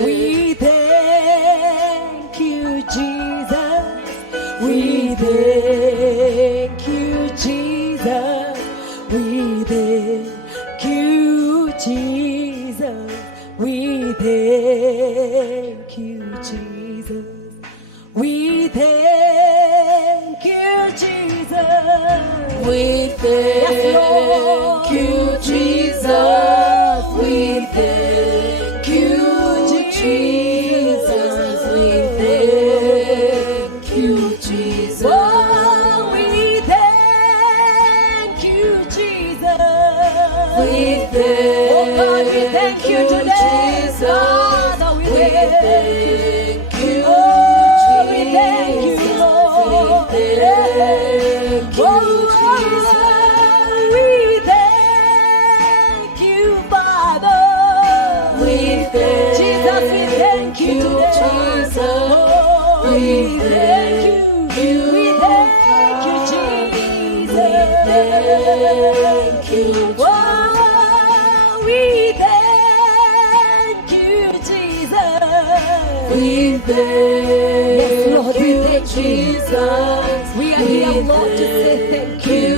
We thank you, Jesus. We thank you, Jesus. We thank you, Jesus. We thank you, Jesus. We thank you, Jesus. We thank you, Jesus. We thank you, Jesus. We thank you, Jesus. Oh, we thank you, Jesus. We Oh God, we thank you today. Jesus. Father, we thank you, Oh, we thank you, Jesus. Lord. We thank you, Jesus. We thank you, Father. We thank Jesus, we thank you you, today. Jesus. Oh, We we thank you. We thank you, Jesus. thank you, Oh, we thank you, Jesus. We Yes, thank Lord, we you, thank you. Jesus. We are here, Lord, to say thank you.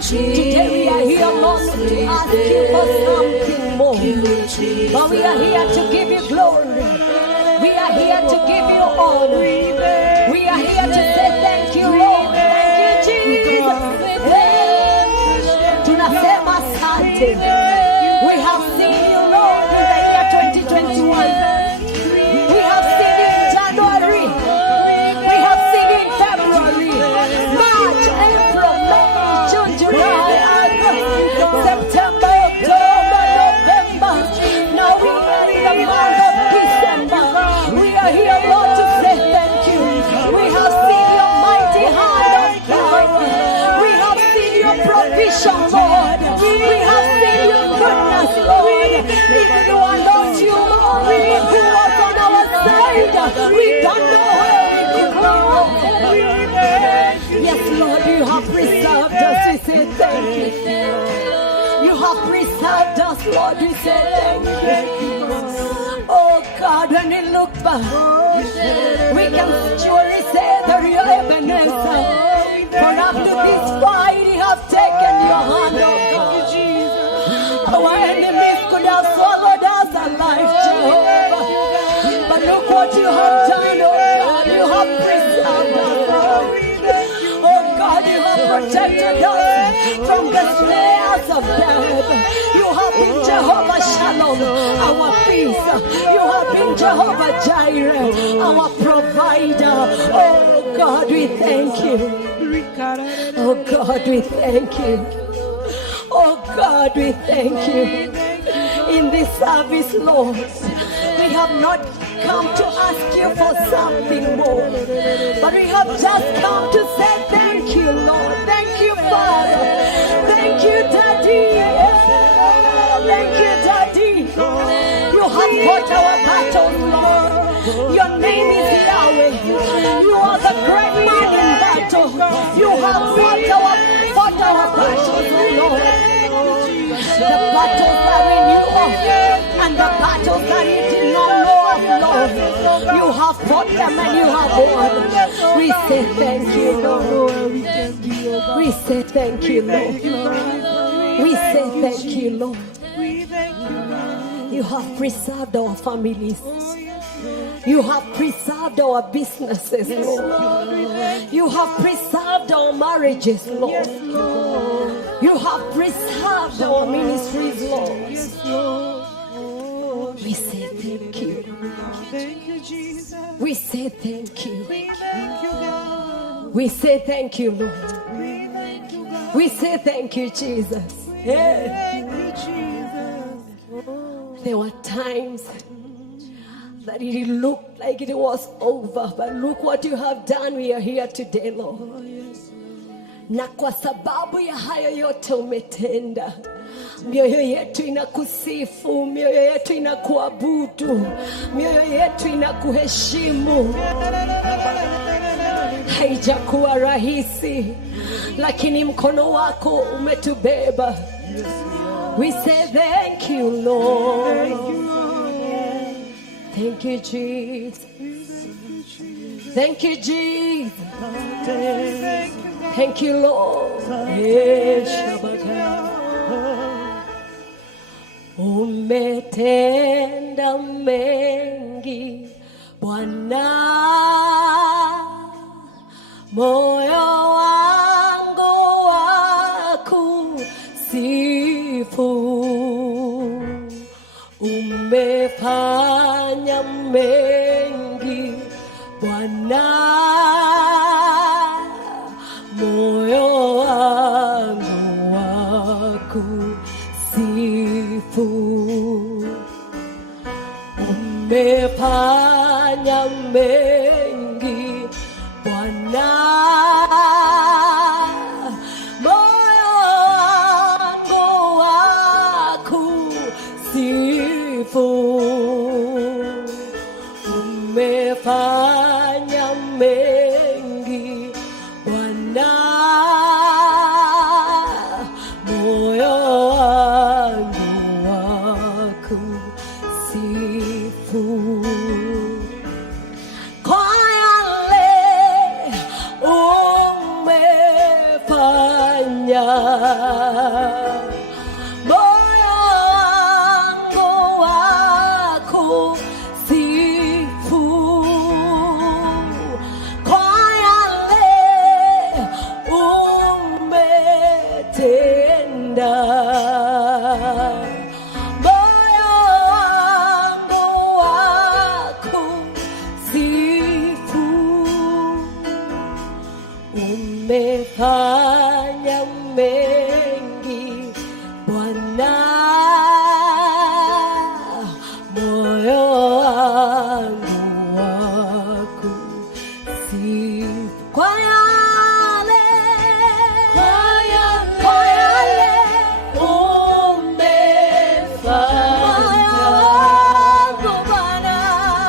Today we are here, Lord, not to ask you for something more, but we are here to give you glory. We are here to give you honor. We are here to say thank you, Lord. Thank you, Jesus. Tunasema asante. We have seen you, Lord, in the year 2021. We have seen you in January. We have seen you in February, March, April, May, June, July, August, September, October, November. Now we are in the month of December. We are here, Lord, to say thank you. We have seen your mighty hand of power. We have seen your provision, Lord. We have seen your goodness, Lord. Even though I don't you, Lord, who was on our side, we don't know where we could go. Yes, Lord, you have preserved us. We say thank you. You have preserved us, Lord. We say thank you. Oh God, when we look back, we can surely say that you are Ebenezer. For up to this fight, you have taken your hand, oh God. Our enemies could have swallowed us alive, Jehovah. But look what you have done, oh God. You have preserved us. Oh God, you have protected us from the snares of death. You have been Jehovah Shalom, our peace. You have been Jehovah Jireh, our provider. Oh God, we thank you. Oh God, we thank you. Oh God, we thank you. In this service, Lord, we have not come to ask you for something more, but we have just come to say thank you, Lord. Thank you, Father. Thank you, Daddy. Thank you, Daddy. You have fought our battles, Lord. Your name is Yahweh. You are the great man in battle. You have fought our battles, Lord. The battles that we knew of and the battles that we did not know of, Lord. You have fought them and you have won. We say thank you, Lord. We say thank you, Lord. We say thank you, Lord. You have preserved our families. You have preserved our businesses, Lord. You have preserved our marriages, Lord. You have preserved our ministries, Lord. We say thank you. Thank you, Jesus. We say thank you. We thank you, God. We say thank you, Lord. We thank you, God. We say thank you, Jesus. Yeah. Thank you, Jesus. There were times that it looked like it was over, but look what you have done. We are here today, Lord. Na kwa sababu ya hayo yote umetenda, mioyo yetu inakusifu, mioyo yetu inakuabudu, mioyo yetu inakuheshimu. Haijakuwa rahisi, lakini mkono wako umetubeba. We say thank you, Lord. Thank you, Jesus. Thank you, Jesus. Thank you, Lord. Umetenda mengi Bwana, moyo wangu wakusifu. Umefanya mengi Bwana, moyo wangu wakusifu. Umefanya mengi Bwana, moyo wangu wakusifu. Umefanya mengi Bwana, moyo wangu wakusifu. Kwa yale umefanya, moyo wangu wakusifu. Kwa yale umetenda, moyo wangu wakusifu. Umefanya mengi Bwana, moyo wangu wakusifu. Kwa yale umefanya, Bwana,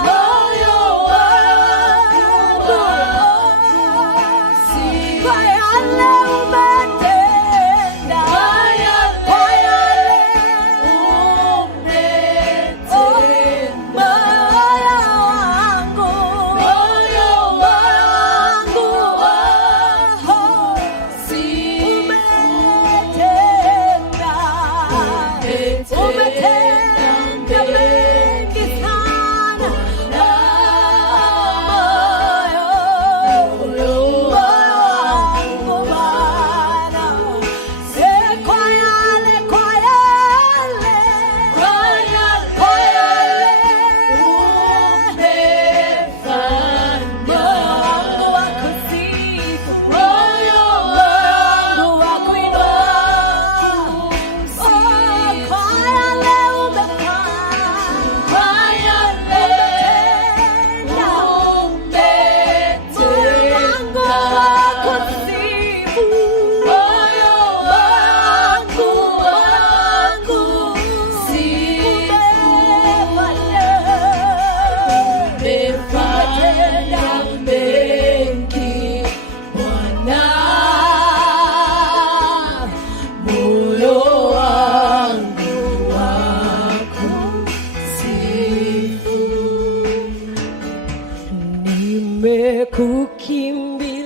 moyo wangu wakusifu. Kwa yale umetenda, kwa yale umetenda, moyo wangu wakusifu. Umetenda mengi sana, moyo wangu Bwana. Kwa yale umefanya, moyo wangu wakusifu, moyo wangu wakuinua. Kwa yale umefanya, umetenda, moyo wangu wakusifu, moyo wangu wakusifu. Umefanya mengi Bwana, moyo wangu wakusifu.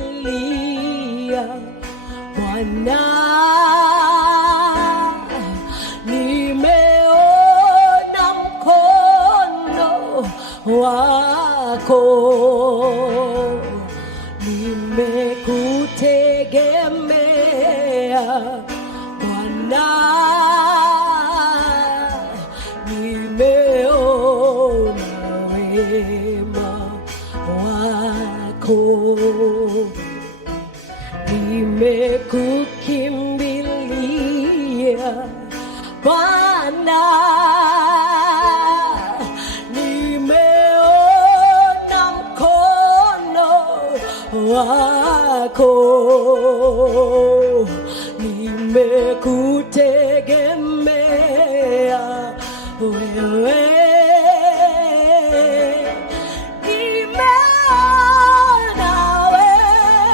Nimekukimbilia Bwana, nimeona mkono wako, nimekutegemea Bwana, nimeona wema wako. Nimekukimbilia Bwana, nimeona mkono wako, nimekutegemea wewe. Nimeona wema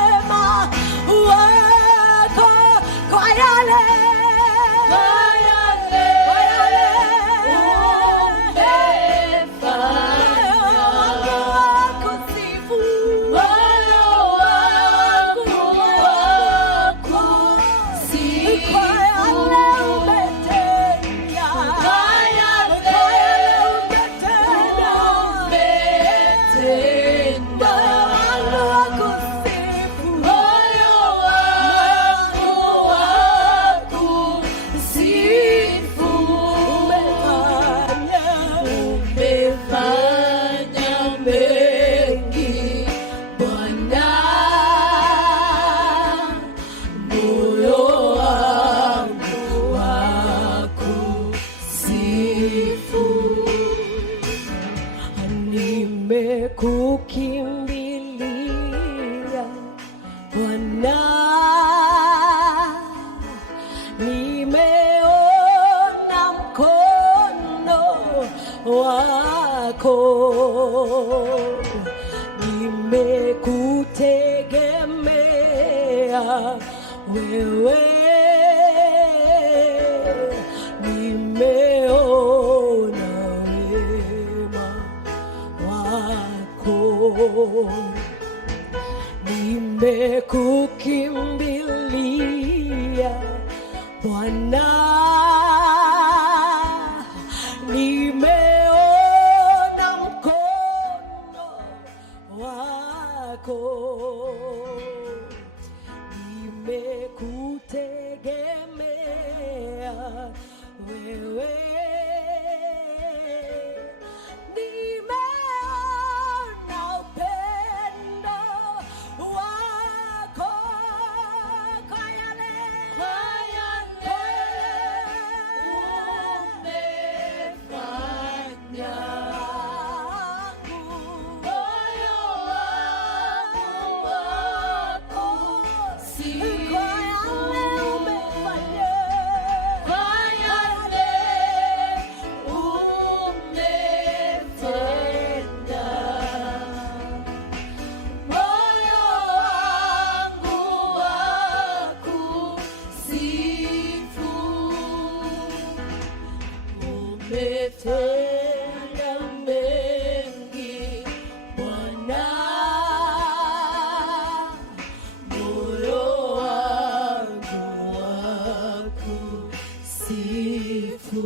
Bwana, nimeona mkono wako, nimekutegemea wewe, nimeona wema wako, nimekukimbilia Bwana, nimeona mkono wako, nimekutegemea wewe, nimeona upendo wako kwa yale umefanya. Moyo wangu wakusifu kwa yale umefanya. Moyo wangu wakusifu. Umetenda mengi Bwana, moyo wangu wakusifu.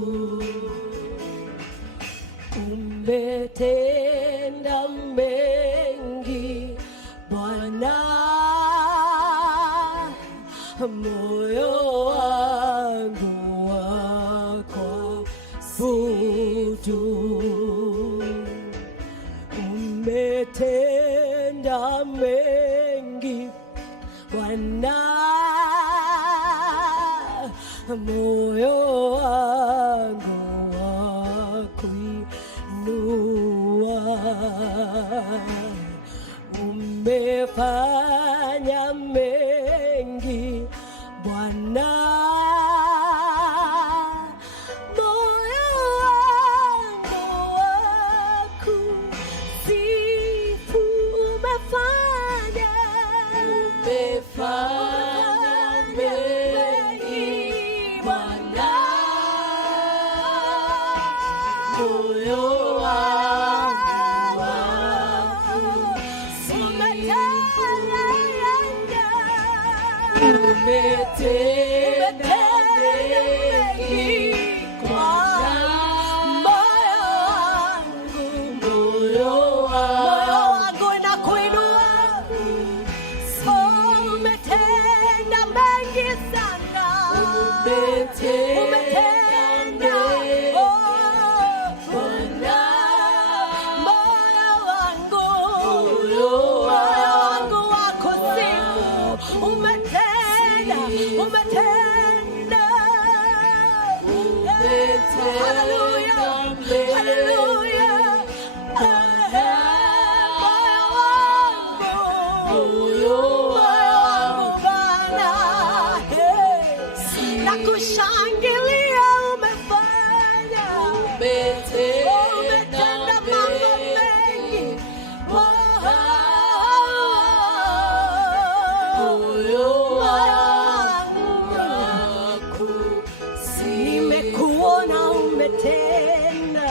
Umetenda mengi Bwana, moyo wangu wakuabudu. Umetenda mengi Bwana, moyo wangu wakuinua. Umefanya mengi Bwana, moyo wangu wakusifu. Umefanya mengi Bwana, moyo wangu umetenda mengi Bwana, moyo wangu nakuinua. Umetenda mengi sana, umetenda Bwana, moyo wangu wakusifu. Umetenda. Hallelujah, hallelujah. Moyo wangu Bwana, nakushangilia. Umefanya, umetenda mambo mengi. Nimekuona umetenda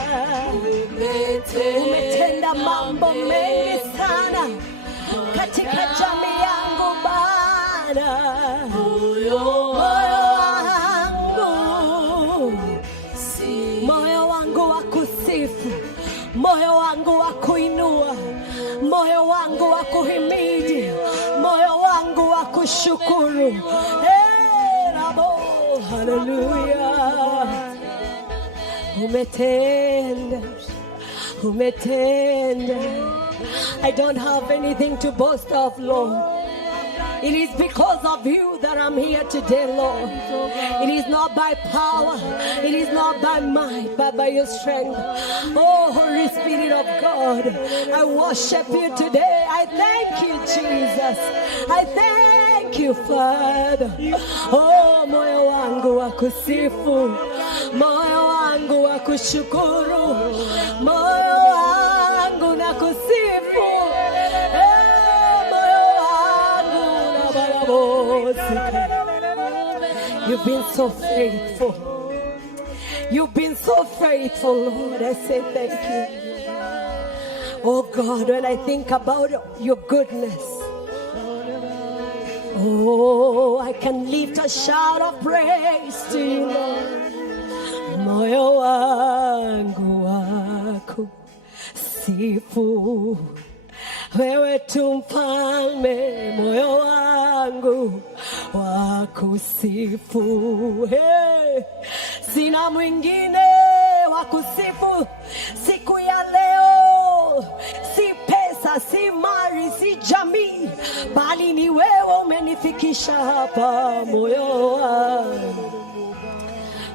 mambo mengi sana katika jamii yangu Bwana. Moyo wangu wakusifu, moyo wangu wakuinua, moyo wangu wakuhimidi, moyo wangu wakushukuru. Hallelujah. Umetenda. I don't have anything to boast of, Lord. It is because of you that that I'm here today, Lord. It is not by power, it is not by might, but by your strength. Oh, Holy Spirit of God, I worship you today. I thank you, Jesus. I thank you, Father. Oh, moyo wangu wa kusifu, moyo wangu wa kushukuru, moyo wangu na kusifu. You've been so faithful. You've been so faithful, Lord. I say thank you. Oh God, when I think about your goodness, oh, I can lift a shout of praise to you, Lord. Moyo wangu wako sifu, wewe tu mfalme, moyo wangu wakusifu. Hey, sina mwingine wakusifu siku ya leo, si pesa, si mali, si jamii, bali ni wewe umenifikisha hapa. Moyo wangu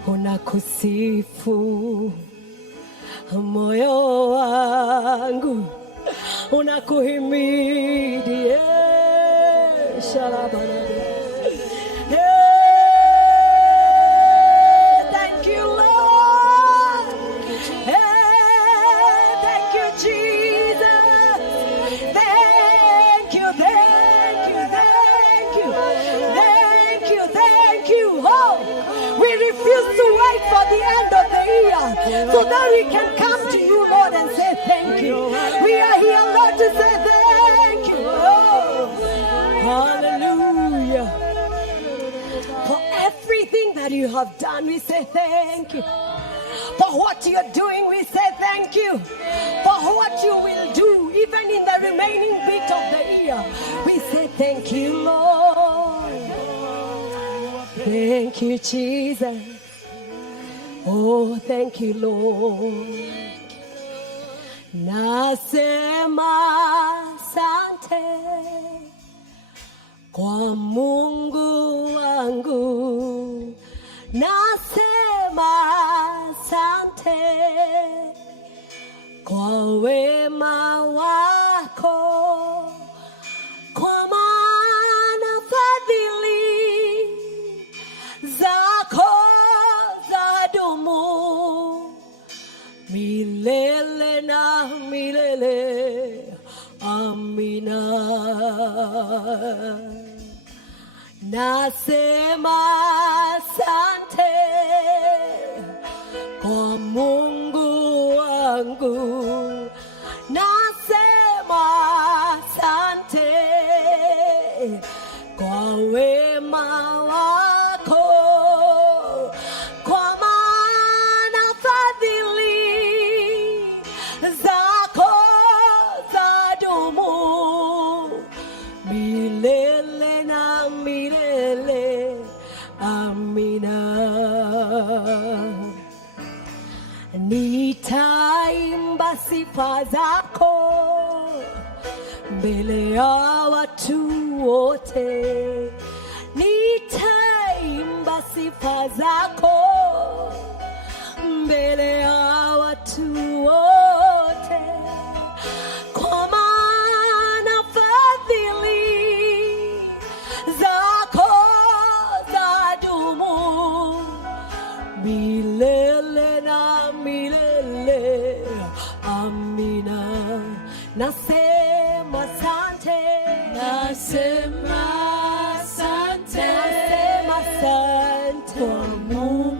unakusifu, moyo wangu unakuhimidi. Thank you, Lord. Thank you, Jesus. Thank you, thank you, thank you, thank you, thank you. Oh, we refuse to wait for the end of the year so that we can come to you, Lord, and say thank you. We are here, Lord, to say thank you. Oh, hallelujah. For everything that you have done, we say thank you. For what you're doing, we say thank you. For what you will do, even in the remaining bit of the year, we say thank you, Lord. Thank you, Jesus. Oh, thank you, Lord. Nasema asante kwa Mungu wangu. Nasema asante kwa wema wako, kwa maana fadhili zako zadumu milele na milele. Amina. Nasema asante kwa Mungu wangu. Nasema asante kwa wema wako, kwa maana fadhili zako zadumu milele na milele. Amina. Nitaimba sifa zako mbele ya watu wote. Nitaimba sifa zako mbele ya watu wote, kwa maana fadhili zako zadumu milele na milele. Amina. Nasema asante, nasema asante, nasema asante kwa Mungu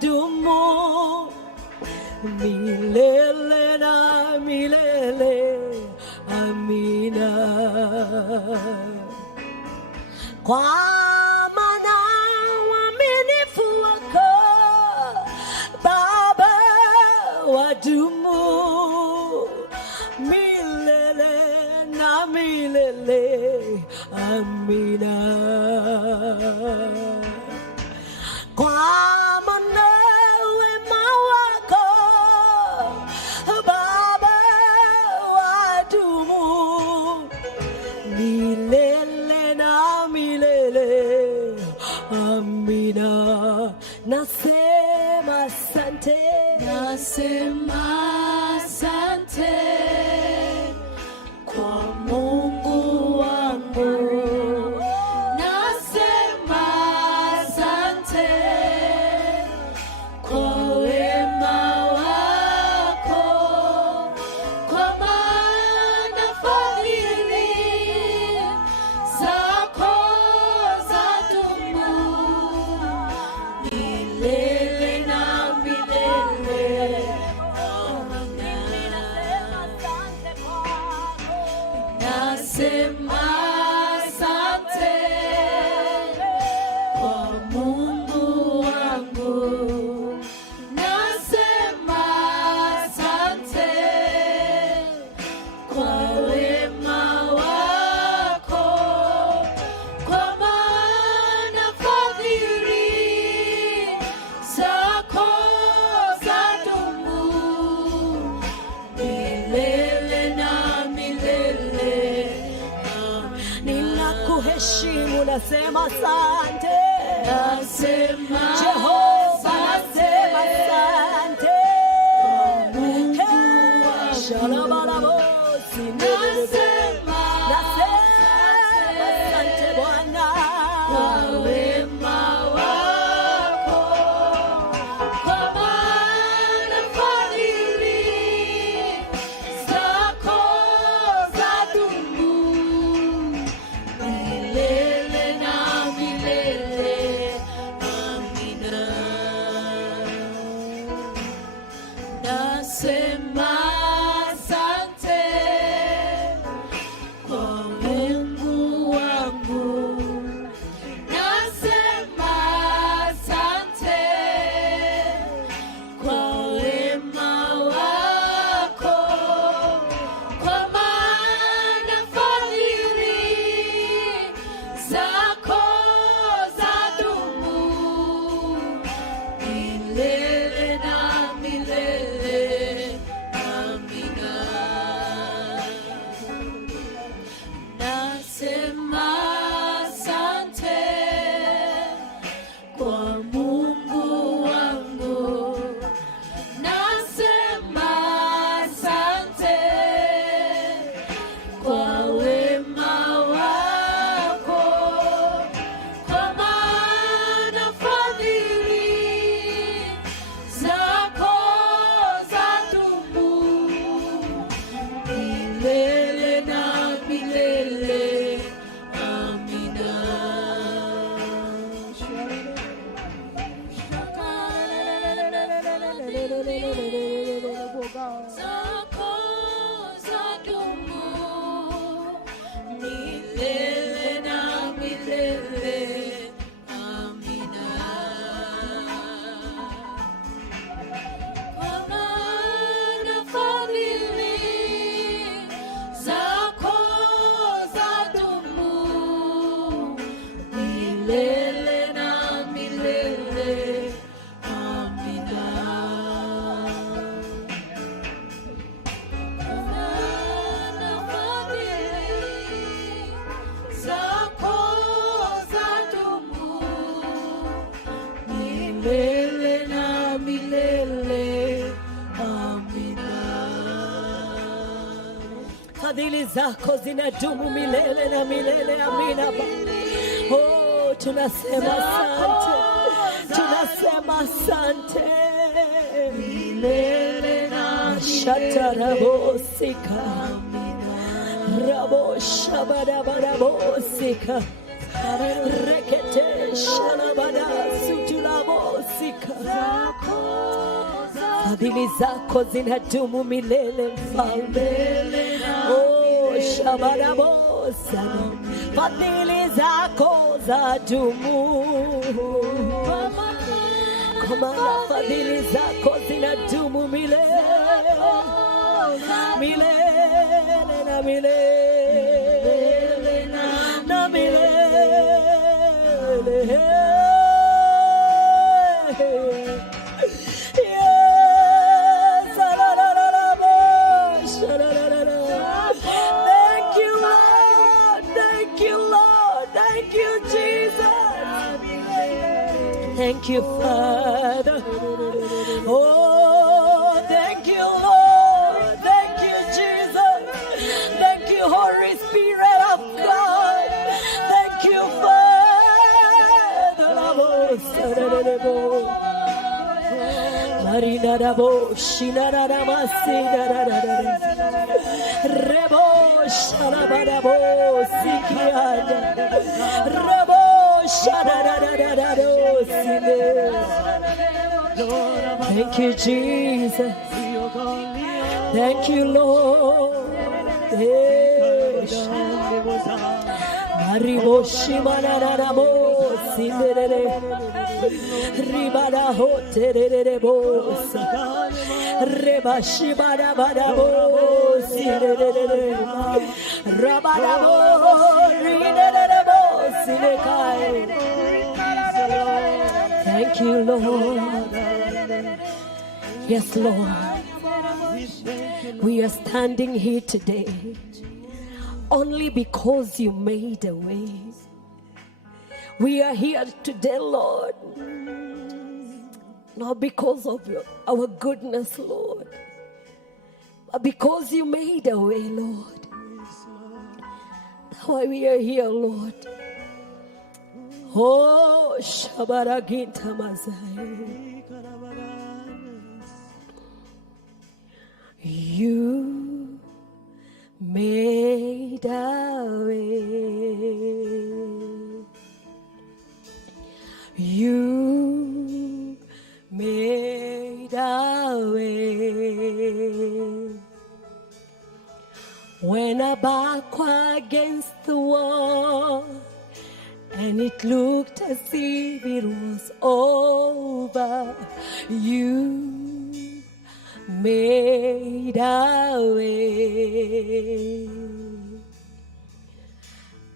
wadumu milele na milele. Amina. Kwa maana uaminifu wako Baba wadumu milele na milele. Amina. Kwa maana wema wako Baba wadumu milele na milele. Amina. Nasema asante, Nasema asante kwa Mungu wangu. Nasema asante kwa wema wako, kwa maana fadhili zako zadumu milele na milele. Nasema asante kwa Mungu wangu. Nasema asante kwa wema wako, kwa maana fadhili zako zadumu milele na milele. ninakuheshimu, nasema asante. Nasema Jehova, nasema asante. Shalabalabosi, Nasema asante Bwana. kwa wema wako, kwa maana fadhili zako zadumu milele na milele. Amina. Nasema asante kwa Mungu wangu. Nasema asante kwa wema wako, kwa maana fadhili zako zadumu milele na milele. Amina. Nasema asante kwa Mungu wangu. Nasema asante kwa wema wako, kwa maana fadhili zako zadumu milele na milele. Amina. Zako zadumu milele na milele. Amina. Kwa maana fadhili zako zadumu milele na milele. Amina. Kwa maana fadhili zako zadumu milele na milele. Amina. Fadhili zako zinadumu milele na milele. Amina. Oh, tunasema asante, tunasema asante milele na shatarabosika rabo shabarabarabosika rekete shalabada sutulabosika Fadhili zako zinadumu milele mfalme. Oh, shabarabosa. Fadhili zako zadumu. Kwa maana fadhili zako zinadumu milele. Milele na milele na milele. Yes, thank you, Lord. Thank you, Lord. Thank you, Jesus. Thank you, Father. Oh, thank you, Lord. Thank you, Jesus. Thank you, Holy Spirit of God. Thank you, Father. Marina Rabo, Shinara Masina Rebo, Sharabarabo, Sikiada Rabo, Shararado, Sine. Thank you, Jesus. Thank you, Lord. Maribo Shimanarabo, Sindere Ribada Hotere Bosa Reba Shibada Badabo, Sindere Rabadabo, Rinebo, Sinekai. Thank you, Lord. Yes, Lord. We are standing here today only because you made a way. We are here today, Lord, not because of our goodness, Lord, but because you made a way, Lord. That's why we are here, Lord. Oh, Shabaraginta Mazai. You made a way. You made a way. When I back against the wall and it looked as if it was over, you made a way.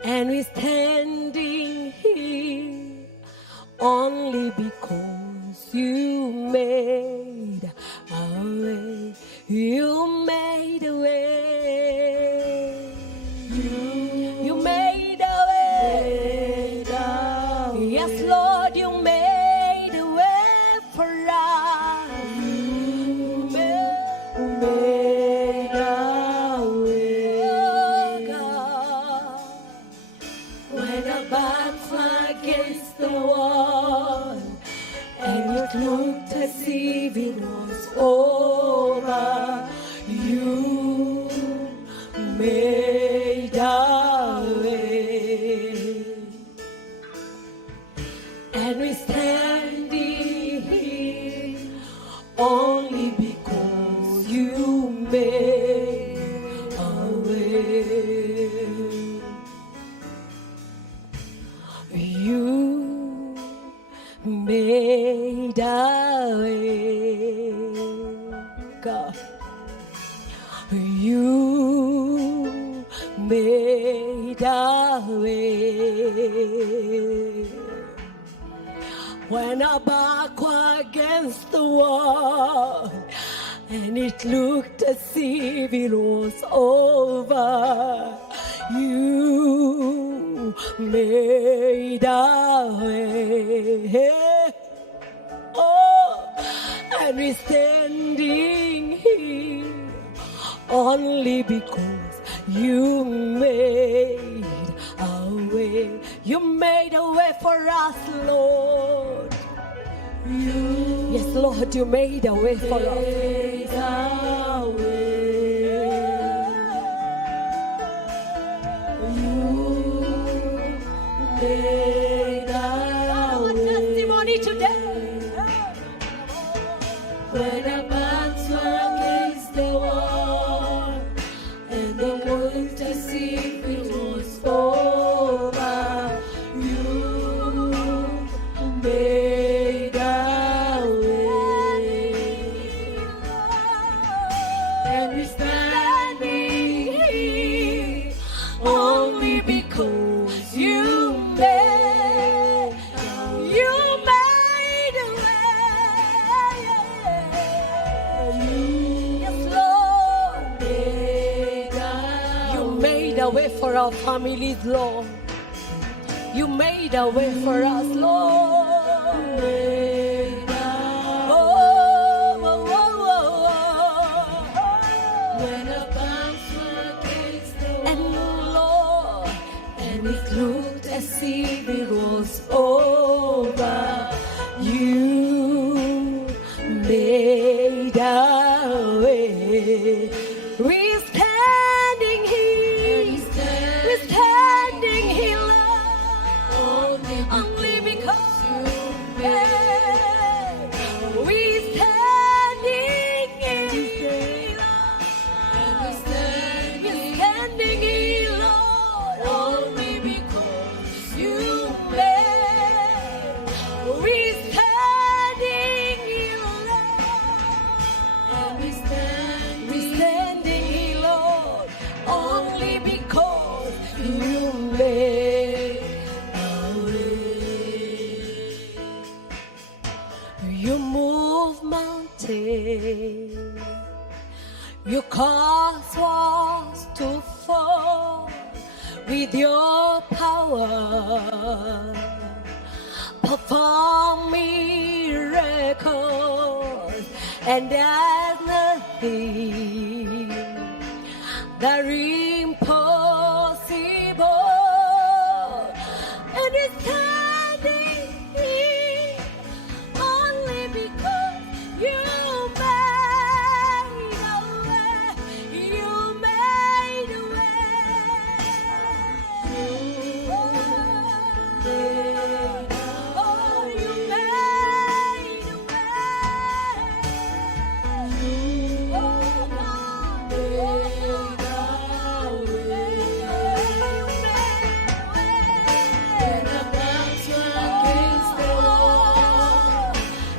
And we're standing here only because you made a way. You made a way. You made a way. Yes, Lord, you made a way for us. You made a way. Oh, God. When our backs were against the wall and it looked as if it was over, you made a way. And we're standing here only because you made a way. You made a way, God. You made a way. When our back was against the wall and it looked as if it was over, you made a way. Oh, and we're standing here only because you made a way. You made a way for us, Lord. Yes, Lord, you made a way for us. Testimony today. When for our families, Lord. You made a way for us, Lord. When our backs were against the wall, And Lord, and it looked as if it was over, you made a way. We're standing here, we're standing here, Lord, only because you we're standing here, Lord. We're standing here, Lord, only because you made. We're standing here, Lord. we stand We're standing here, Lord, only because you made a way. You move mountains, you cause walls to fall with your power. Perform miracles, and there's nothing that impossible. And it's standing here only because you made a way. You made a way. Oh, you made a way. Oh, God. when our backs were against the wall,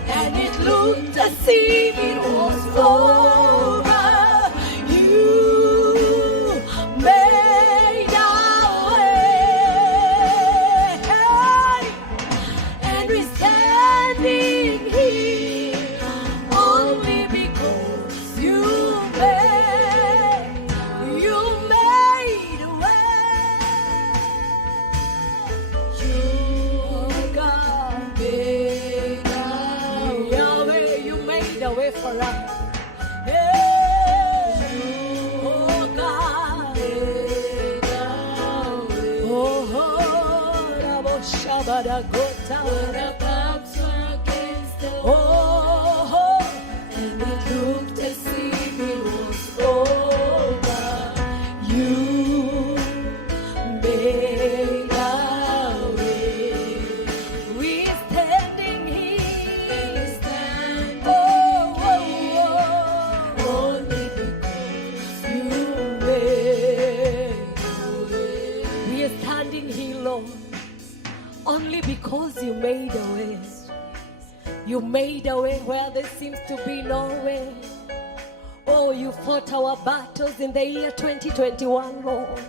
And it looked as if it was over. You made a way. And we're standing here only because you made a way. You, God, Yahweh, you made a way for us. Yeah. Oh, God. Oh, Rabo Shabada Gota. when our backs were against the wall, Oh, and it looked as if it was over, you made a way. We're standing here. we stand Oh, only because you made. We are standing here, Lord, only because you made a way. You made a way where there seems to be no way. Oh, you fought our battles in the year 2021, Lord.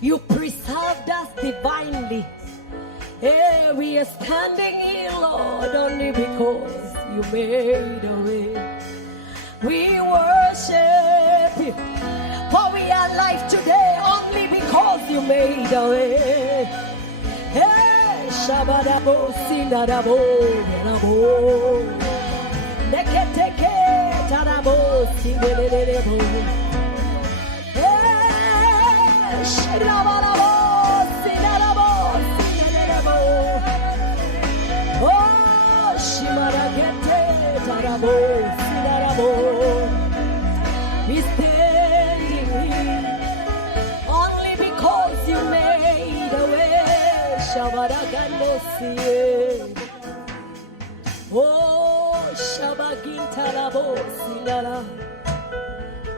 You preserved us divinely. Hey, we are standing here, Lord, only because you made a way. We worship you, for we are alive today only because you made a way. Hey, Shabadabo, Sinadabo, Rabo, Neketeke, Tarabo, Sinadebo. Hey, Shirababo, Sinadabo, Sinadebo. Oh, Shimaragete, Tarabo, Sinadabo. We standing here only because you made a way. Shabaraganosie. Oh, Shabagintalabosindala.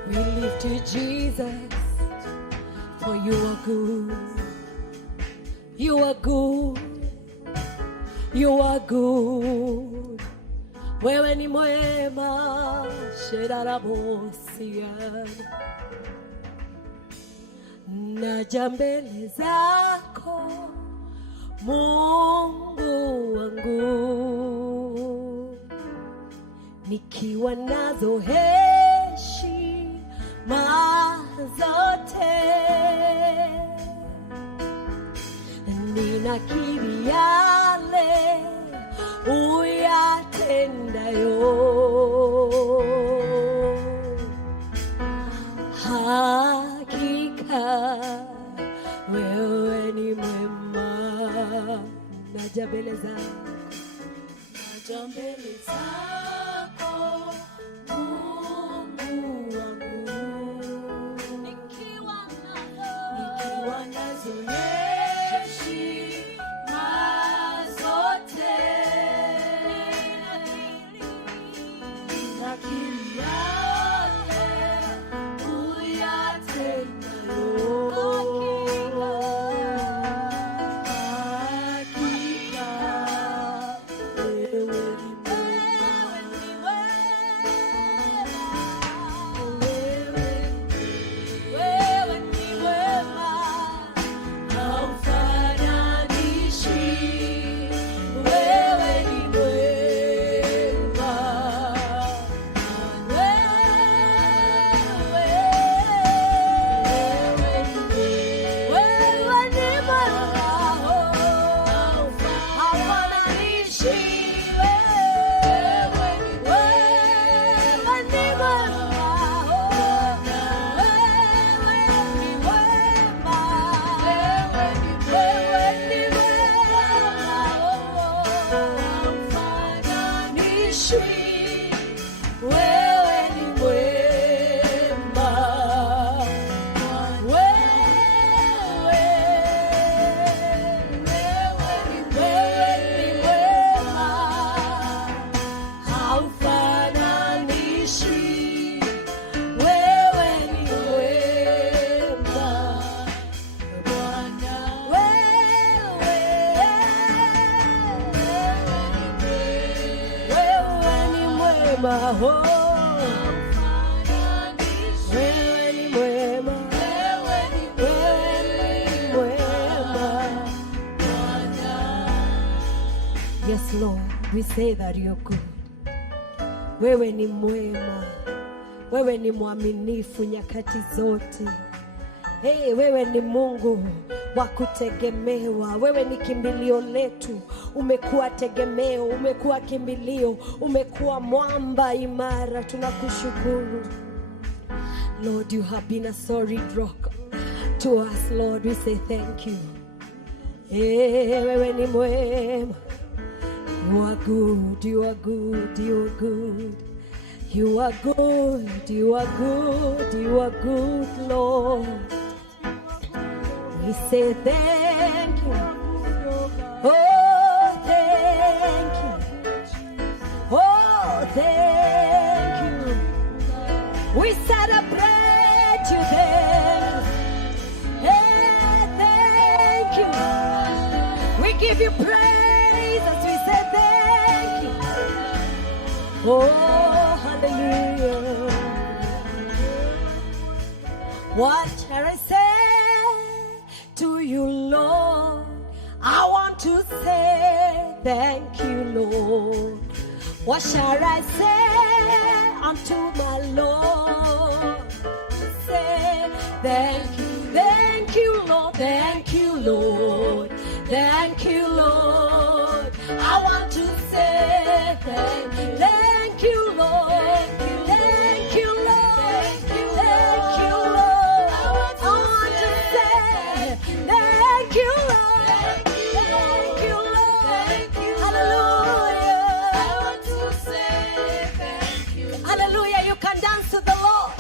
We lift you, Jesus, for you are good. You are good. You are good. Wewe ni mwema, Shedarabosia. Naja mbele zako, Mungu wangu, nikiwa nazo heshima zote. nakiri yale uyatendayo. Hakika wewe ni mwema. Naja mbele zako, naja mbele zako Mungu wangu, nikiwa nazo heshima zote, nakiri yale uyatendayo. Wewe ni mwema, yes Lord, we say that you're good. Wewe ni mwema, wewe ni mwaminifu nyakati zote. Hey, wewe ni Mungu wa kutegemewa, wewe ni kimbilio letu. Umekuwa tegemeo, umekuwa kimbilio, umekuwa mwamba imara. Tunakushukuru Lord, you have been a solid rock to us. Lord, we say thank you. Hey, wewe ni mwema. You are good, you are good, you are good. You are good, you are good, you are good, Lord. We say thank you. Oh, thank you. Oh, thank you. We celebrate you then. Hey, thank you. We give you praise as we say thank you. Oh, hallelujah. What shall I say to you, Lord? I want to say thank you, Lord. What shall I say unto my Lord? Say thank you, Lord, thank you, Lord, thank you, Lord. I want to say thank you, Lord, thank you, Lord, thank you, Lord. I want to say thank you, Lord, thank you, Lord, hallelujah. I want to say thank you. Hallelujah, you can dance to the Lord.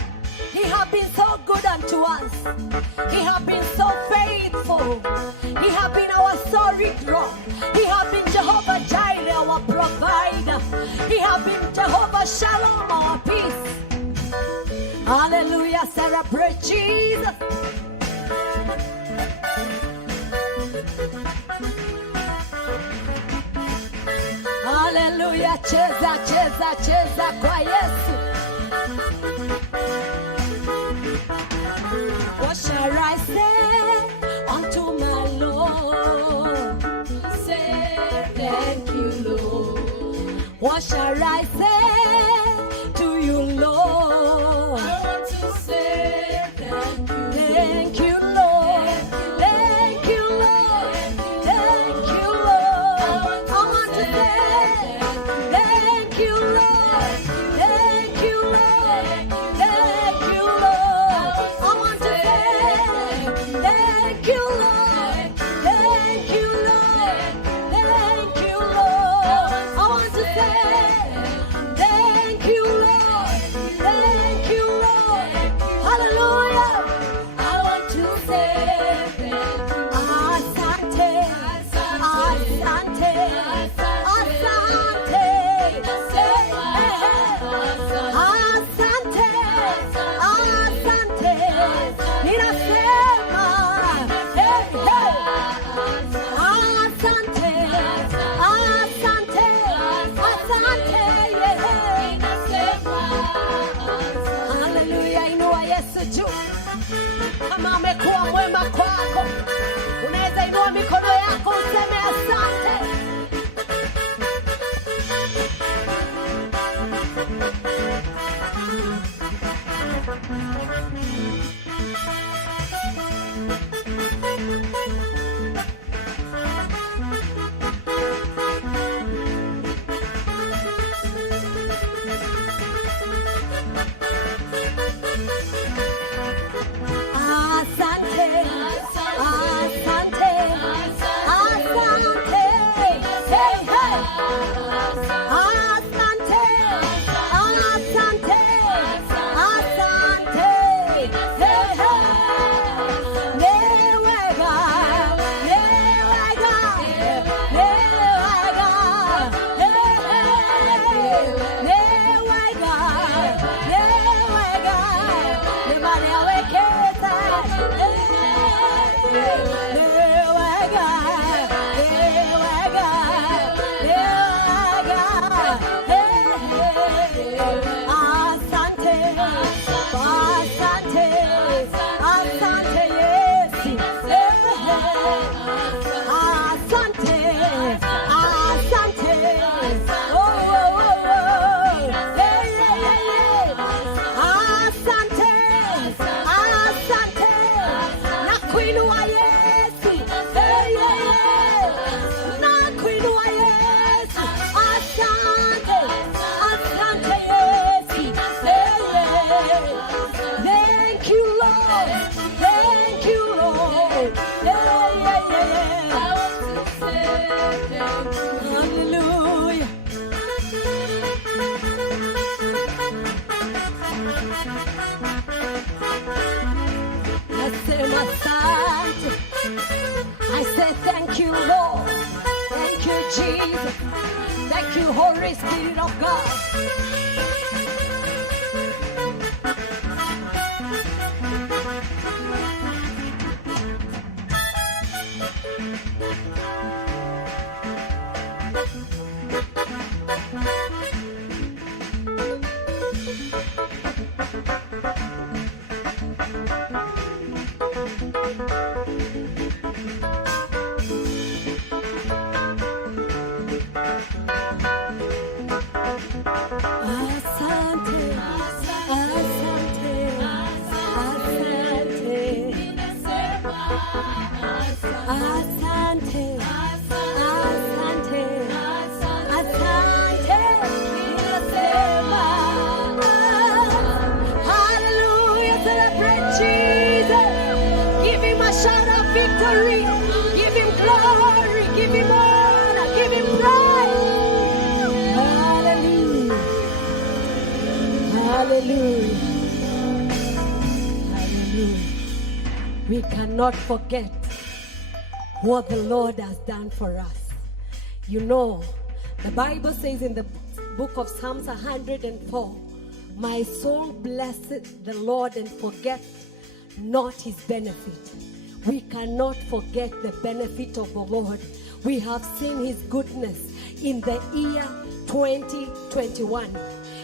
He has been so good unto us. He has been so faithful. He has been our solid rock. He has been Jehovah Jireh, our provider. He has been Jehovah Shalom, our peace. Hallelujah, celebrate Jesus. Hallelujah, cheza, cheza, cheza kwa Yesu. What shall I say unto my Lord? Say thank you, Lord. What shall I say to you, Lord? I want to say thank you, Lord. Thank you, Lord. Thank kama amekuwa mwema kwako. Unaweza inua mikono yako useme asante. I say thank you, Lord. Thank you, Jesus. Thank you, Holy Spirit of God. Victory, give him glory, give him honor, give him praise. Hallelujah, hallelujah, hallelujah. We cannot forget what the Lord has done for us. You know, the Bible says in the book of Psalms 104, my soul blesseth the Lord and forget not his benefit. We cannot forget the benefit of the Lord. We have seen his goodness in the year 2021.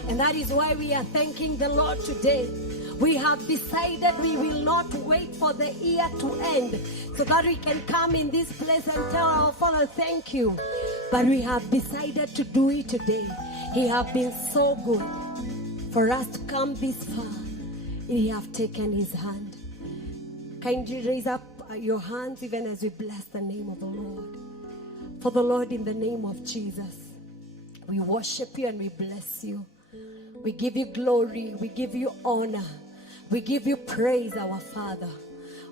And that is why we are thanking the Lord today. We have decided we will not wait for the year to end so that we can come in this place and tell our Father thank you. But we have decided to do it today. He has been so good for us to come this far. He has taken his hand. Kindly raise up your hands even as we bless the name of the Lord. For the Lord, in the name of Jesus, we worship you and we bless you. We give you glory. We give you honor. We give you praise, our Father.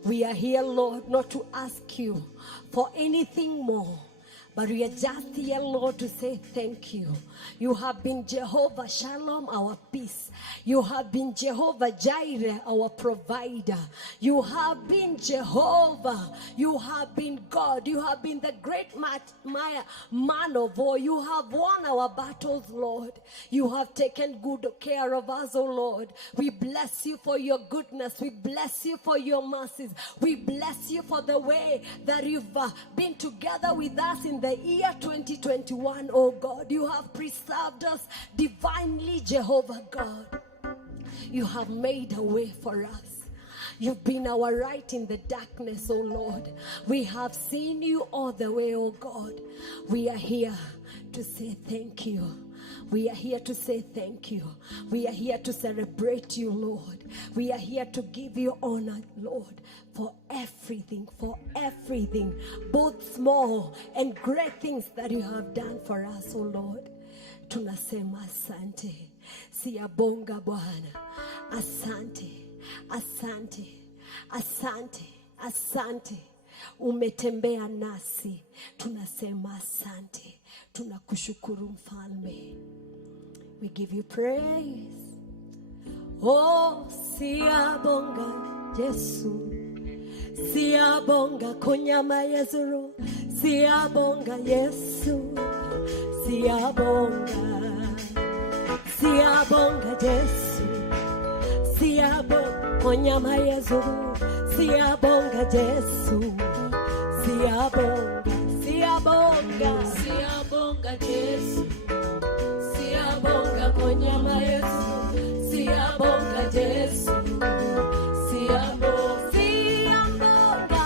We are here, Lord, not to ask you for anything more, but we are just here, Lord, to say thank you. You have been Jehovah Shalom, our peace. You have been Jehovah Jireh, our provider. You have been Jehovah. You have been God. You have been the great man of war. You have won our battles, Lord. You have taken good care of us, oh Lord. We bless you for your goodness. We bless you for your mercies. We bless you for the way that you've been together with us in the year 2021, oh God. You have preserved us divinely, Jehovah God. You have made a way for us. You've been our light in the darkness, oh Lord. We have seen you all the way, oh God. We are here to say thank you. We are here to say thank you. We are here to celebrate you, Lord. We are here to give you honor, Lord, for everything, both small and great things that you have done for us, oh Lord. Tunasema asante. Siyabonga Bwana. Asante. Asante. Asante. Asante. Umetembea nasi. Tunasema asante. Tunakushukuru Mfalme. We give you praise. Oh, siyabonga Yesu. Siyabonga konyama Yesu. Siyabonga Yesu. Siyabonga. Siyabonga Yesu. Siyabonga konyama Yesu. Siyabonga Yesu. Siyabonga. Siyabonga. Siyabonga Yesu. Siyabonga konyama Yesu. Siyabonga Yesu. Siyabonga. Siyabonga.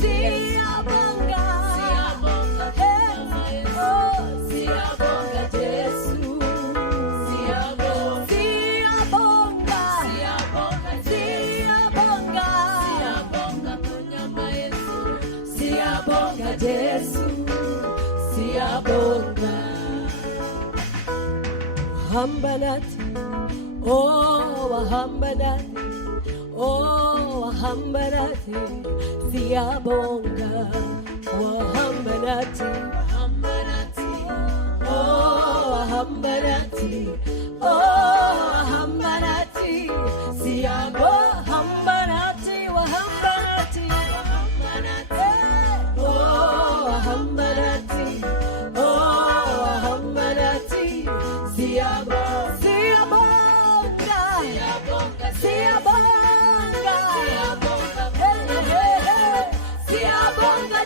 Siyabonga. Siyabonga. Siyabonga konyama Yesu. Siyabonga Yesu. Siyabonga. Siyabonga. Siyabonga. Siyabonga. Siyabonga konyama Yesu. Siyabonga Yesu. Siyabonga. Wahambanati, oh wahambanati, oh wahambanati, siyabonga, wahambanati, Hambanati. oh wahambanati, oh wahambanati, siyabonga, wahambanati, wahambanati, oh wahambanati, oh wahambanati, siyabonga, siyabonga, siyabonga, siyabonga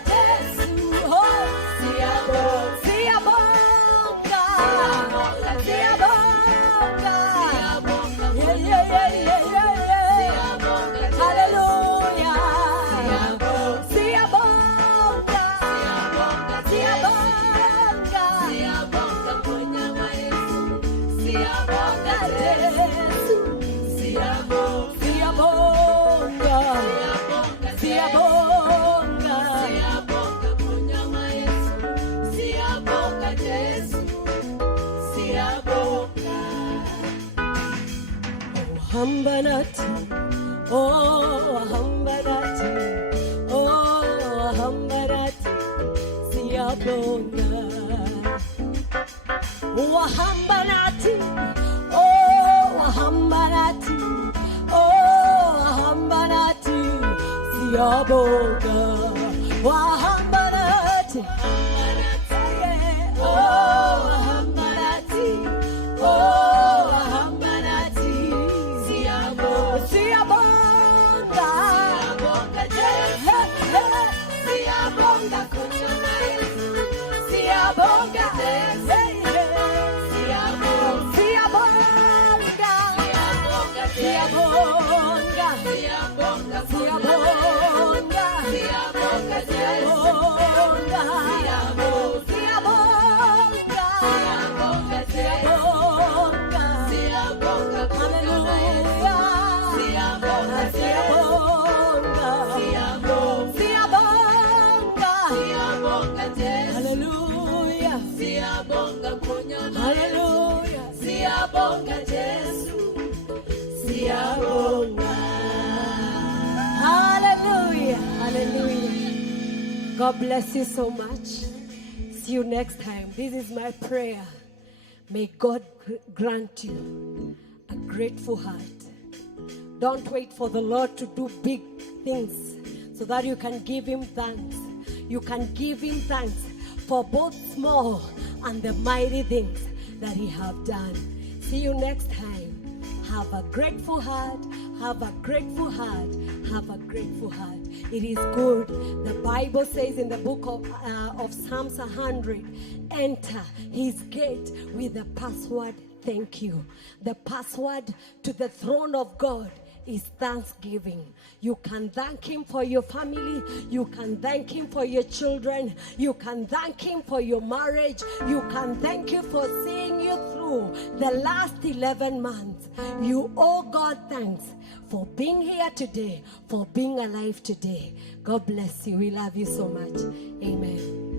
Yesu, oh siyabonga, siyabonga, siyabonga, yeah. Hallelujah, siyabonga, siyabonga, Siyabonga konyama Yesu. siyabonga Yesu, Siyabonga. siyabonga, siyabonga. Siyabonga konyama Yesu. Siyabonga Yesu. Siyabonga. Wahambanati, oh wahambanati, oh wahambanati, siyabonga. Wahambanati, oh wahambanati, oh wahambanati, siyabonga. Wahambanati, oh wahambanati, oh wahambanati, siyabonga, siyabonga, Siyabonga konyama Yesu. siyabonga, Siyabonga. siyabonga, siyabonga, Siyabonga. siyabonga, Siyabonga Yesu. siyabonga, siyabonga, Siyabonga Yesu. siyabonga. Siyabonga konyama Yesu. Hallelujah. Siyabonga Yesu. Siyabonga. Siyabonga. Siyabonga. Siyabonga Yesu. Hallelujah. Siyabonga konyama Yesu. Hallelujah. Siyabonga Yesu. Siyabonga. Hallelujah. Hallelujah. God bless you so much. See you next time. This is my prayer. May God grant you a grateful heart. Don't wait for the Lord to do big things so that you can give Him thanks. You can give Him thanks for both small and the mighty things that He have done. See you next time. Have a grateful heart. Have a grateful heart. Have a grateful heart. It is good. The Bible says in the book of Psalms 100, enter His gate with the password, thank you. The password to the throne of God is thanksgiving. You can thank Him for your family. You can thank Him for your children. You can thank Him for your marriage. You can thank Him for seeing you through the last 11 months. You owe God thanks for being here today, for being alive today. God bless you. We love you so much. Amen.